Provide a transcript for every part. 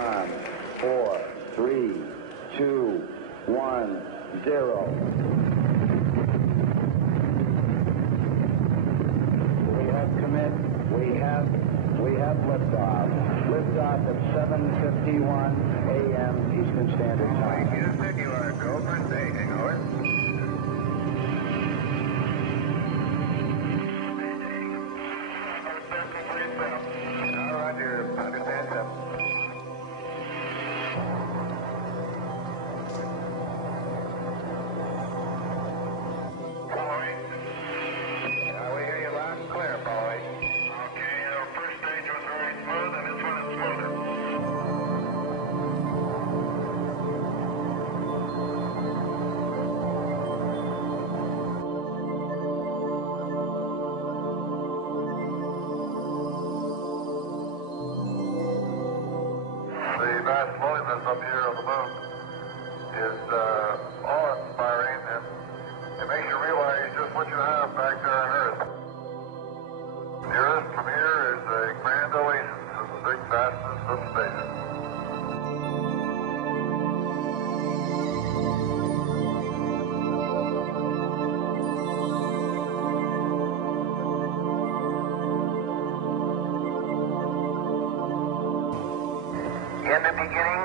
on. 4, 3, 2, 1, 0. We have commit. We have liftoff. Liftoff at 7:51 a.m. Eastern Standard Time. Houston, you are go for staging. Over. Roger. Understand, sir. Following. We hear you loud and clear, following. Okay, our first stage was very smooth, and this one is smoother. The vast loneliness up here on the moon is awe-inspiring, and it makes you realize just what you have back there on Earth. The Earth from here is a grand oasis of the big vastness of space. In the beginning,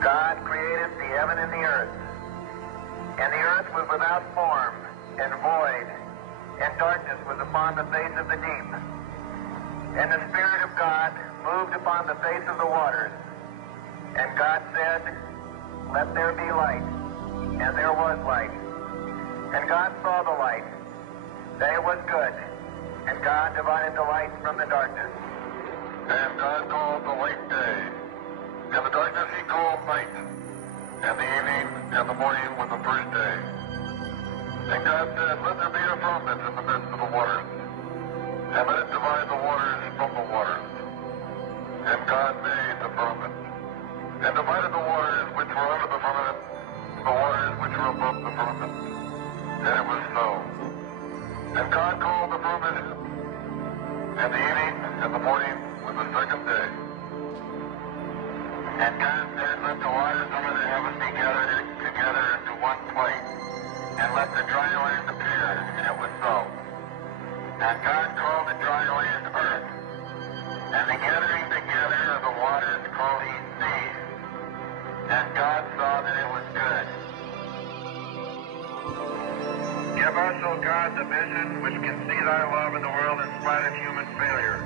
God created the heaven and the earth. And the earth was without form and void, and darkness was upon the face of the deep. And the Spirit of God moved upon the face of the waters. And God said, "Let there be light." And there was light. And God saw the light, that it was good. And God divided the light from the darkness. And God called the light day. And the darkness he called night. And the evening and the morning was the first day. And God said, "Let there be a firmament in the midst of the waters, and let it divide the waters from the waters." And God made the firmament, and divided the waters which were under the firmament, from the waters which were above the firmament. And it was so. And God called the firmament, and the evening and the morning was the second day. And God said, "Let the waters under the heavens be gathered together into one place, and let the dry land appear." And it was so. And God called the dry land earth, and the gathering together of the waters called he seas. And God saw that it was good. Give us, O God, the vision which can see thy love in the world in spite of human failure.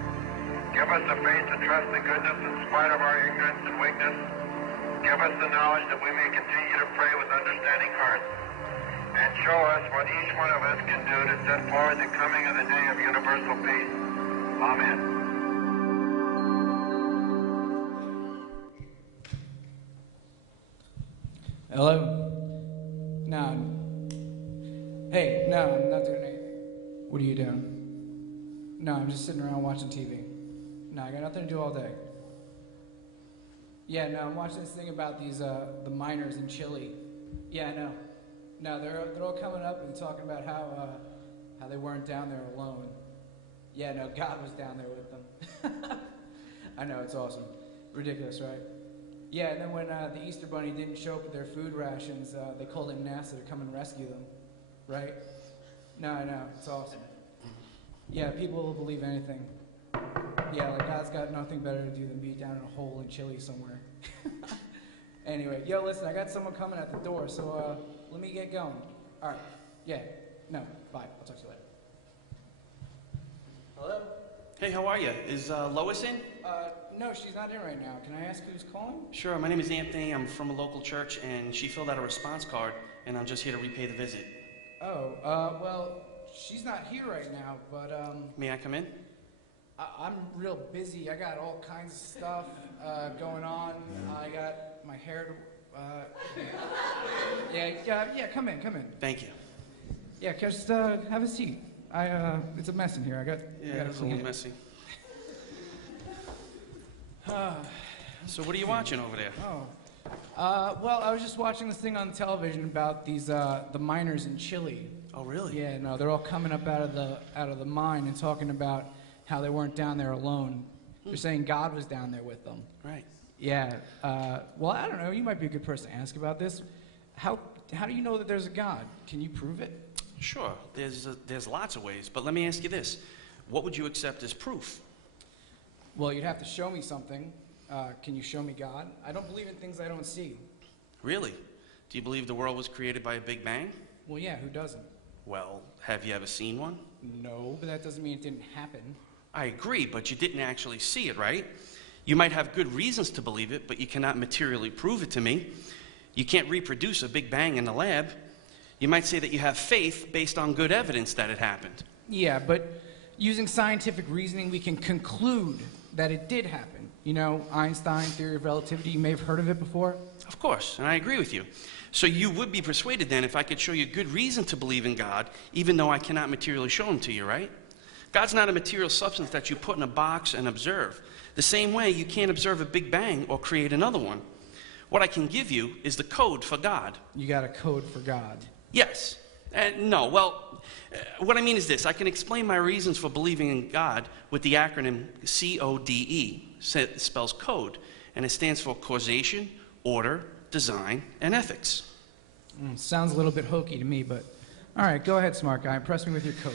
Give us the faith to trust the goodness in spite of our ignorance and weakness. Give us the knowledge that we may continue to pray with understanding hearts. And show us what each one of us can do to set forward the coming of the day of universal peace. Amen. Hello? No. Hey, no, I'm not doing anything. What are you doing? No, I'm just sitting around watching TV. No, I got nothing to do all day. Yeah, no, I'm watching this thing about these, the miners in Chile. Yeah, no. No, they're all coming up and talking about how they weren't down there alone. Yeah, no, God was down there with them. I know, it's awesome. Ridiculous, right? Yeah, and then when the Easter Bunny didn't show up with their food rations, they called in NASA to come and rescue them, right? No, I know, it's awesome. Yeah, people will believe anything. Yeah, like God's got nothing better to do than be down in a hole in Chile somewhere. Anyway, yo, listen, I got someone coming at the door, so let me get going. All right, yeah, no, bye, I'll talk to you later. Hello? Hey, how are you? Is Lois in? No, she's not in right now. Can I ask who's calling? Sure, my name is Anthony. I'm from a local church, and she filled out a response card, and I'm just here to repay the visit. Oh, well, she's not here right now, but, May I come in? I'm real busy. I got all kinds of stuff going on. I got my hair yeah, come in. Thank you. Yeah, just have a seat. It's a mess in here. I got It's a little messy. So what are you watching over there? Well, I was just watching this thing on television about these the miners in Chile. Oh, really? Yeah, no, they're all coming up out of the mine and talking about how they weren't down there alone. They're saying God was down there with them. Right. Yeah. Well, I don't know. You might be a good person to ask about this. How do you know that there's a God? Can you prove it? Sure, there's lots of ways, but let me ask you this. What would you accept as proof? Well, you'd have to show me something. Can you show me God? I don't believe in things I don't see. Really? Do you believe the world was created by a Big Bang? Well, yeah, who doesn't? Well, have you ever seen one? No, but that doesn't mean it didn't happen. I agree, but you didn't actually see it, right? You might have good reasons to believe it, but you cannot materially prove it to me. You can't reproduce a Big Bang in the lab. You might say that you have faith based on good evidence that it happened. Yeah, but using scientific reasoning, we can conclude that it did happen. You know, Einstein theory of relativity, you may have heard of it before. Of course, and I agree with you. So you would be persuaded then if I could show you good reason to believe in God, even though I cannot materially show him to you, right? God's not a material substance that you put in a box and observe. The same way you can't observe a Big Bang or create another one. What I can give you is the code for God. You got a code for God. Yes. No, well, what I mean is this. I can explain my reasons for believing in God with the acronym CODE. It spells code, and it stands for causation, order, design, and ethics. Sounds a little bit hokey to me, but all right, go ahead, smart guy. Impress me with your code.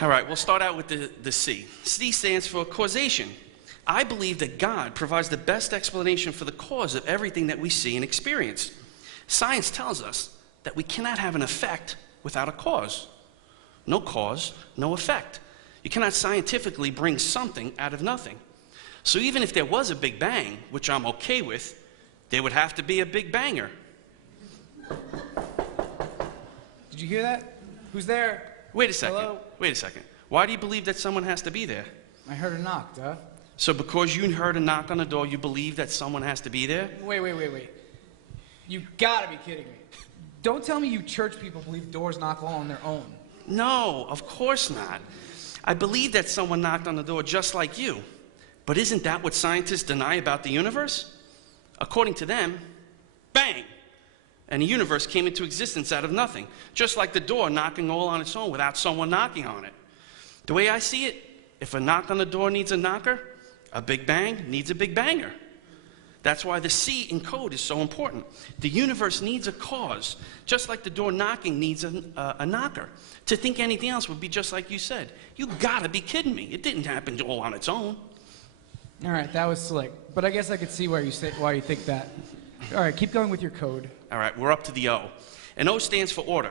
All right, we'll start out with the C. C stands for causation. I believe that God provides the best explanation for the cause of everything that we see and experience. Science tells us that we cannot have an effect without a cause. No cause, no effect. You cannot scientifically bring something out of nothing. So even if there was a Big Bang, which I'm okay with, there would have to be a Big Banger. Did you hear that? Who's there? Wait a second. Hello? Wait a second. Why do you believe that someone has to be there? I heard a knock, duh. So because you heard a knock on the door, you believe that someone has to be there? Wait. You gotta be kidding me. Don't tell me you church people believe doors knock all on their own. No, of course not. I believe that someone knocked on the door just like you. But isn't that what scientists deny about the universe? According to them, bang! And the universe came into existence out of nothing, just like the door knocking all on its own without someone knocking on it. The way I see it, if a knock on the door needs a knocker, a Big Bang needs a Big Banger. That's why the C in code is so important. The universe needs a cause, just like the door knocking needs a knocker. To think anything else would be just like you said. You gotta be kidding me. It didn't happen all on its own. All right, that was slick. But I guess I could see why you think that. All right, keep going with your code. All right, we're up to the O. And O stands for order.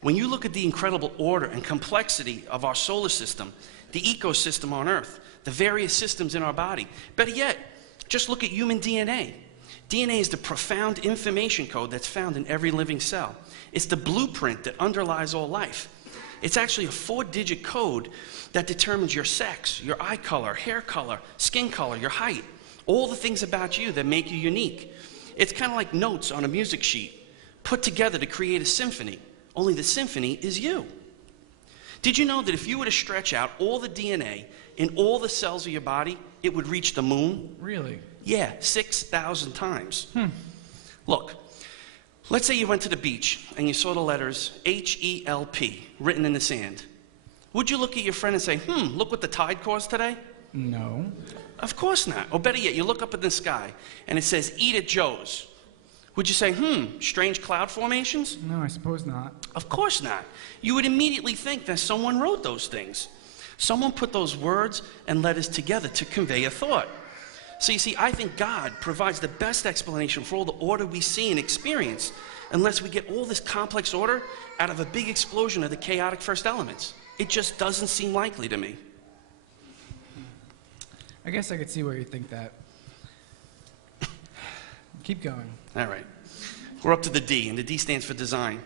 When you look at the incredible order and complexity of our solar system, the ecosystem on Earth, the various systems in our body, better yet, just look at human DNA. DNA is the profound information code that's found in every living cell. It's the blueprint that underlies all life. It's actually a 4-digit code that determines your sex, your eye color, hair color, skin color, your height, all the things about you that make you unique. It's kind of like notes on a music sheet put together to create a symphony, only the symphony is you. Did you know that if you were to stretch out all the DNA in all the cells of your body, it would reach the moon? Really? Yeah, 6,000 times. Look, let's say you went to the beach and you saw the letters H-E-L-P written in the sand. Would you look at your friend and say, look what the tide caused today? No. Of course not. Or better yet, you look up at the sky and it says, eat at Joe's. Would you say, strange cloud formations? No, I suppose not. Of course not. You would immediately think that someone wrote those things. Someone put those words and letters together to convey a thought. So you see, I think God provides the best explanation for all the order we see and experience, unless we get all this complex order out of a big explosion of the chaotic first elements. It just doesn't seem likely to me. I guess I could see where you think that. Keep going. All right. We're up to the D, and the D stands for design.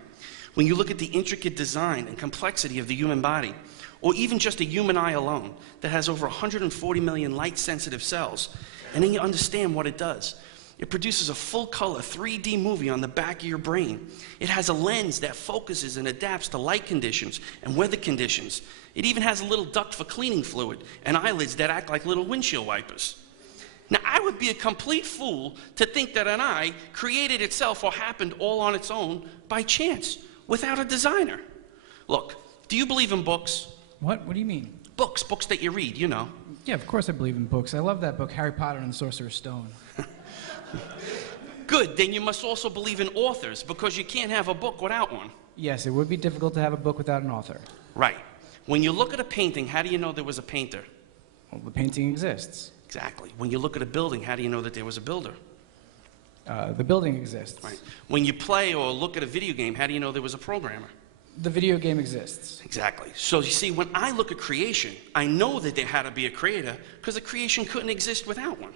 When you look at the intricate design and complexity of the human body, or even just a human eye alone that has over 140 million light-sensitive cells, and then you understand what it does. It produces a full-color 3D movie on the back of your brain. It has a lens that focuses and adapts to light conditions and weather conditions. It even has a little duct for cleaning fluid and eyelids that act like little windshield wipers. Now, I would be a complete fool to think that an eye created itself or happened all on its own by chance, without a designer. Look, do you believe in books? What? What do you mean? Books that you read, you know. Yeah, of course I believe in books. I love that book, Harry Potter and the Sorcerer's Stone. Good, then you must also believe in authors, because you can't have a book without one. Yes, it would be difficult to have a book without an author. Right. When you look at a painting, how do you know there was a painter? Well, the painting exists. Exactly. When you look at a building, how do you know that there was a builder? The building exists. Right. When you play or look at a video game, how do you know there was a programmer? The video game exists. Exactly. So you see, when I look at creation, I know that there had to be a creator, because the creation couldn't exist without one.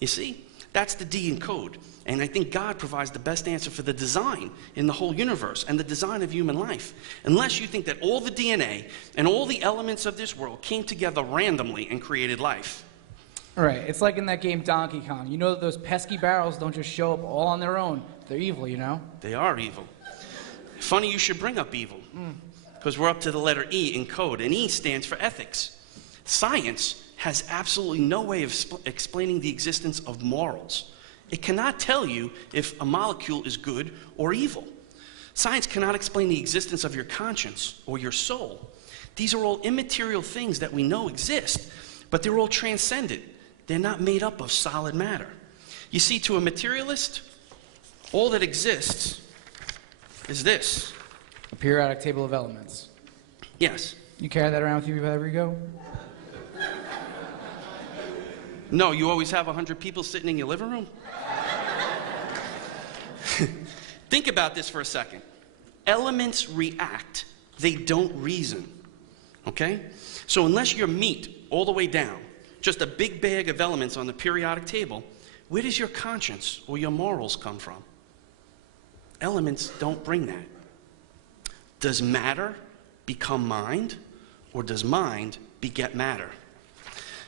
You see? That's the D in code. And I think God provides the best answer for the design in the whole universe and the design of human life. Unless you think that all the DNA and all the elements of this world came together randomly and created life. Right, it's like in that game Donkey Kong. You know that those pesky barrels don't just show up all on their own. They're evil, you know? They are evil. Funny you should bring up evil, because we're up to the letter E in code, and E stands for ethics. Science has absolutely no way of explaining the existence of morals. It cannot tell you if a molecule is good or evil. Science cannot explain the existence of your conscience or your soul. These are all immaterial things that we know exist, but they're all transcendent. They're not made up of solid matter. You see, to a materialist, all that exists is this. A periodic table of elements. Yes. You carry that around with you wherever you go? No, you always have 100 people sitting in your living room? Think about this for a second. Elements react. They don't reason. Okay? So unless you're meat all the way down, just a big bag of elements on the periodic table, where does your conscience or your morals come from? Elements don't bring that. Does matter become mind, or does mind beget matter?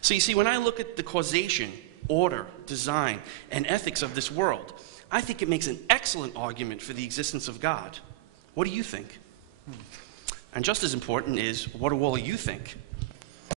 So you see, when I look at the causation, order, design, and ethics of this world, I think it makes an excellent argument for the existence of God. What do you think? And just as important is, what do all of you think?